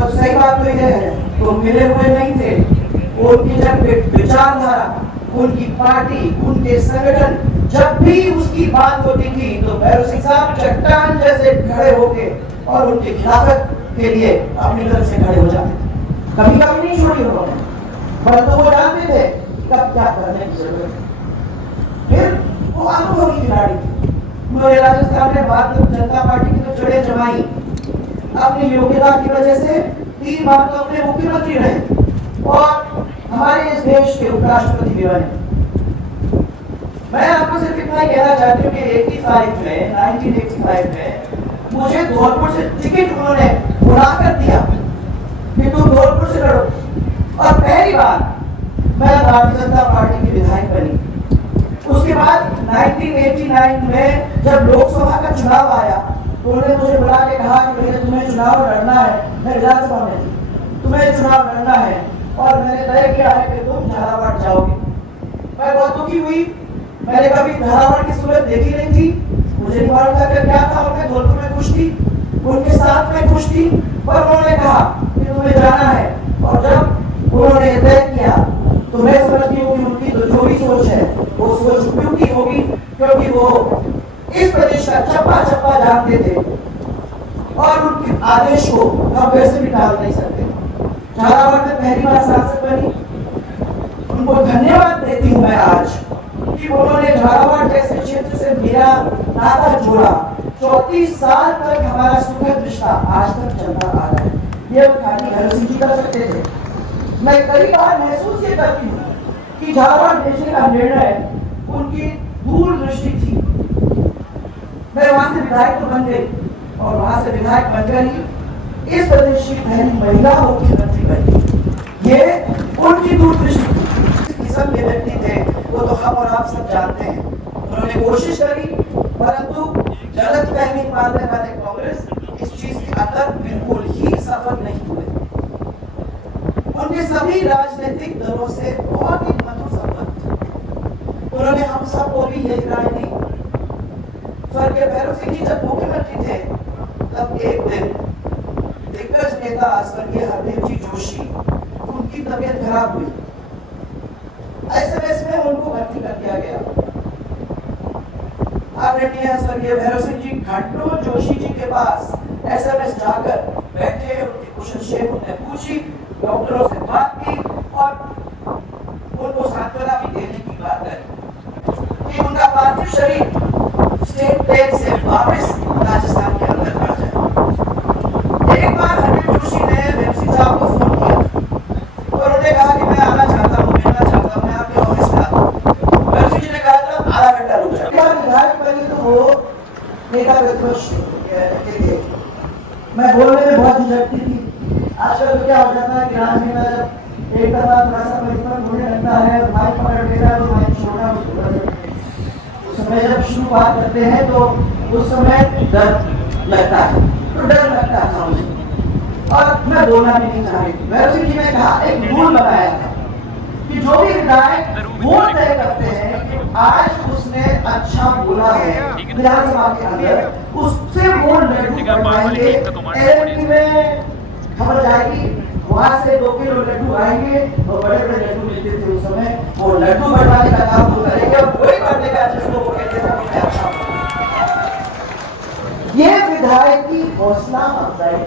तो सही बात तो यह है तो मिले हुए नहीं थे। उनकी जब विचारधारा, उनकी पार्टी, उनके संगठन जब भी उसकी बात होती थी तो भैरव सिंह साहब चट्टान जैसे खड़े होके और उनकी खिलाफत के लिए अपनी तरफ से खड़े हो जाते थे। कभी कभी नहीं छोड़ी उन्होंने, परंतु वो जानते थे कब क्या करने की जरूरत है। फिर वो अनुभवी खिलाड़ी थे। उन्होंने राजस्थान में भारतीय जनता पार्टी की तो जड़ें जमाई। अपनी योग्यता की वजह से 3 बार तो अपने मुख्यमंत्री रहे और हमारे इस देश के उपराष्ट्रपति भी बने। मैं आपको सिर्फ इतना ही कहना चाहती हूँ कि 1985 में मुझे धौलपुर से टिकट उन्होंने बुलाकर दिया कि तुम धौलपुर से लड़ो, और पहली बार मैं भारतीय जनता पार्टी की विधायक बनी। उसके बाद 1989 में जब लोकसभा का चुनाव आया तो उन्होंने मुझे बुला के कहा कि भैया तुम्हें चुनाव लड़ना है। मैं विधानसभा में थी, तुम्हें चुनाव लड़ना है और मैंने तय किया है कि तुम झालावाड़ जाओगे। मैं बहुत दुखी हुई। मैंने कभी झालावाड़ की सूरत देखी नहीं थी, मुझे नहीं मालूम था कि क्या था। मैं धौलपुर में खुश थी, उनके साथ में खुश थी, पर उन्होंने कहा कि तुम्हें जाना है। और जब उन्होंने तय किया तो मैं समझती हूँ कि उनकी तो जो भी सोच है वो सोच उपयुक्त होगी, क्योंकि वो इस प्रदेश का चप्पा चप्पा जानते थे और उनके आदेश को हम वैसे भी टाल नहीं सकते। झालावाड़ में पहली बार सांसद बनी, उनको धन्यवाद देती हूँ मैं आज कि उन्होंने झालावाड़ जैसे क्षेत्र से मेरा नाता जोड़ा। 34 साल तक हमारा सुखद रिश्ता आज तक चलता आ रहा है। ये खाली भैरव सिंह जी कर सकते थे। मैं कई बार महसूस ये करती हूँ कि झालावाड़ भेजने का निर्णय उनकी दूरदृष्टि थी। मैं वहां से विधायक तो बन गई और वहां से विधायक बनकर ही इस प्रदेश की पहली महिला मुख्यमंत्री बनी। ये उनकी दूरदृष्टि किस्म के व्यक्ति थे, वो तो हम और आप सब जानते हैं। उन्होंने कोशिश करी, परंतु गलतफहमी पालने वाले कांग्रेस इस चीज के अंदर बिल्कुल ही सफल नहीं हुए। उनके सभी राजनीतिक दलों से बहुत ही मधुर संबंध। उन्होंने हम सबको भी यही राय दी। स्वर्गीय भैरव सिंह जी जब मुख्यमंत्री थे तब एक दिन दिग्गज नेता स्वर्गीय हरदेव जी जोशी, उनकी तबीयत खराब हुई। एसएमएस में उनको भर्ती कर दिया गया। आदरणीय स्वर्गीय भैरव सिंह जी घंटों जोशी जी के पास एसएमएस जाकर बैठे, उनकी कुशलक्षेम उन्हें पूछी, डॉक्टरों से बात की और उनको सांत्वना भी देने की बात करी कि उनका पार्थिव शरीर स्टेट प्लेन से वापस राजस्थान के अंदर आ जाए। एक बार हरदेव जोशी ने भैरव सिंह साहब को फोन किया और उन्होंने कहा कि मैं आना चाहता हूँ, मिलना चाहता हूँ, मैं आपके ऑफिस में आता हूँ। भैरव सिंह जी ने कहा था आधा घंटा रुक जाओ। विधायक बनी तो वो नेता प्रतिपक्ष थे। मैं बोलने में बहुत झिझकती थी। आजकल तो क्या हो जाता है कि राजनेता जब एक दफा थोड़ा सा परिपक्व होने लगता है, माइक पकड़ लेता है तो माइक छोड़ना मुश्किल हो जाता है। उस समय जब शुरुआत करते हैं तो उस समय डर लगता है, तो डर लगता था मुझे और मैं बोलना भी नहीं चाह रही थी। भैरव सिंह जी ने कहा, एक रूल बनाया था कि जो भी विधायक वो तय करते हैं कि आज उसने अच्छा बोला है विधानसभा के अंदर, उससे वो लड्डू बनवाएंगे। एलएमटी में खबर जाएगी, वहां से 2 किलो लड्डू आएंगे और बड़े बड़े लड्डू मिलते थे उस समय। वो लड्डू बनवाने का काम वो करेंगे और कोई करने का जिसको वो कहते थे अच्छा। ये विधायक की हौसला अफजाई,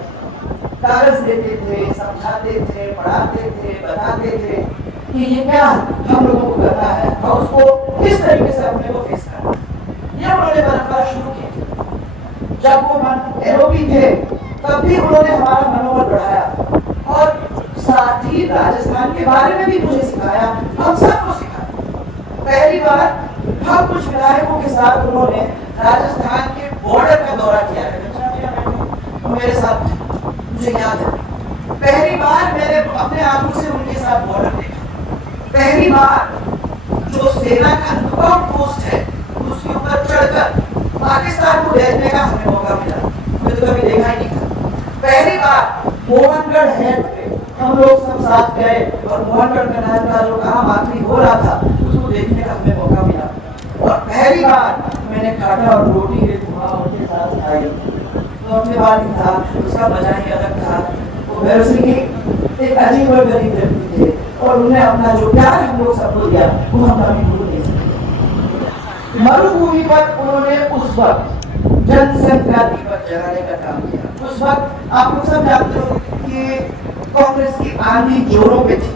कागज देते थे, समझाते थे, पढ़ाते थे, बताते थे कि ये क्या हम लोगों को करना है और उसको किस तरीके से अपने को फेस करना है। ये उन्होंने परंपरा शुरू की। जब वो एरोपी थे तब भी उन्होंने हमारा मनोबल बढ़ाया और साथ ही राजस्थान के बारे में भी मुझे सिखाया, हम सबको सिखाया। पहली बार हम कुछ विधायकों के साथ उन्होंने राजस्थान के बॉर्डर का दौरा किया है। मेरे साथ मुझे याद है, पहली बार मैंने अपने आंखों से उनके साथ बॉर्डर देखा। पहली बार जो सेना का लुकआउट पोस्ट है उसके ऊपर चढ़कर पाकिस्तान को देखने का हमें मौका मिला। मैं तो कभी देखा ही नहीं था। पहली बार मोहनगढ़ हेड पे हम लोग सब साथ गए और मोहनगढ़ कनाल का जो काम आखिरी हो रहा था उसको देखने का हमें मौका मिला। और पहली बार मैंने खाटा और रोटी के उनके साथ खाई, तो अपने बात ही था, उसका मजा ही अलग था। वो भैरव सिंह जी एक अजीब और गरीब व्यक्ति थे और उन्हें अपना जो प्यार हम लोग सबको दिया वो हम कभी भूल नहीं सकते। मरुभूमि पर उन्होंने उस वक्त जनसंघ का दीपक जलाने का काम किया। उस वक्त आप लोग सब जानते हो कि कांग्रेस की आंधी जोरों पे थी।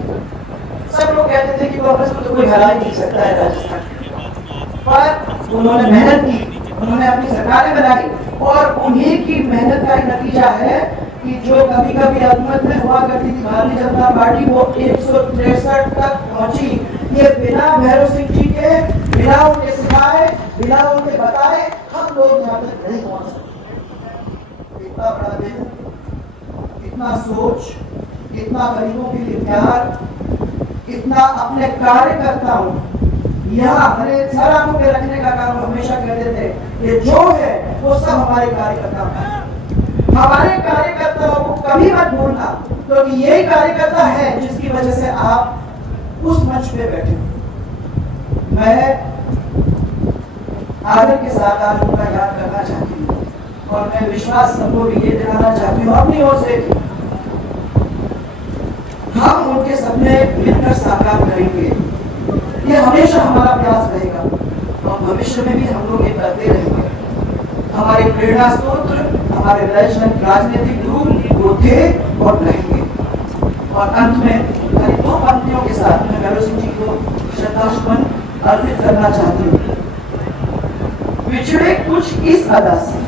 सब लोग कहते थे कि कांग्रेस को तो कोई हरा ही नहीं सकता है राजस्थान, पर उन्होंने मेहनत की, उन्होंने अपनी सरकारें बनाई और उन्हीं की मेहनत का नतीजा है कि जो कभी कभी अदमत में हुआ करती थी भारतीय जनता पार्टी वो 163 तक पहुंची। ये बिना भैरव सिंह जी के, बिना उनके सिखाए, बिना उनके बताए हम लोग यहाँ तक नहीं पहुंच सकते। इतना बड़ा दिल, इतना सोच, इतना गरीबों के लिए प्यार, इतना अपने कार्यकर्ताओं यहाँ हमें सर आंखों पे रखने का काम हमेशा कहते थे। ये जो है वो सब हमारे कार्यकर्ता हैं। हमारे कार्यकर्ताओं को कभी मत भूलना, क्योंकि तो यही कार्यकर्ता है जिसकी वजह से आप उस मंच पे बैठे। मैं आदर के साथ आज उनका याद करना चाहती हूँ और मैं विश्वास सबको भी ये दिलाना चाहती हूँ अपनी ओर से हम उनके सपने मिलकर साकार करेंगे। ये हमेशा हमारा प्रयास रहेगा और भविष्य में भी हम लोग ये करते रहेंगे। हमारे प्रेरणा स्रोत, हमारे राजनीतिक गुरु वो थे और रहेंगे। और अंत में करीब 2 पंक्तियों के साथ मैं भैरव सिंह जी को श्रद्धासुमन अर्पित करना चाहती हूँ। पिछड़े कुछ इस अदा से,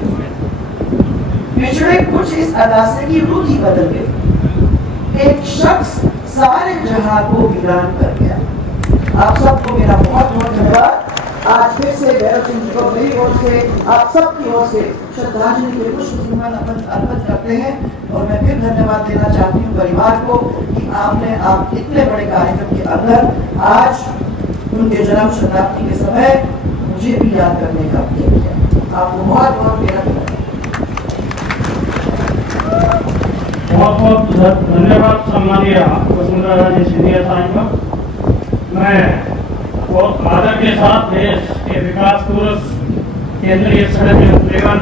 पिछड़े कुछ इस अदा से कि रुख ही बदल गई। एक शख्स सारे जहां को वीरान कर गया। आप सबको मेरा बहुत बहुत धन्यवाद। आज फिर से भैरव सिंह जी को मेरी ओर से, आप सबकी ओर से श्रद्धांजलि के पुष्प अर्पित करते हैं। और मैं फिर धन्यवाद देना चाहती हूँ परिवार को कि आप इतने बड़े कार्यक्रम के अंदर आज उनके जन्म शताब्दी के समय मुझे भी याद करने का किया। आपको बहुत बहुत मेरा बहुत बहुत धन्यवाद सम्मानीय वसुंधरा जी सिंधिया साहब। मैं बहुत आदर के साथ देश के विकास पुरुष केंद्रीय सड़क एवं परिवहन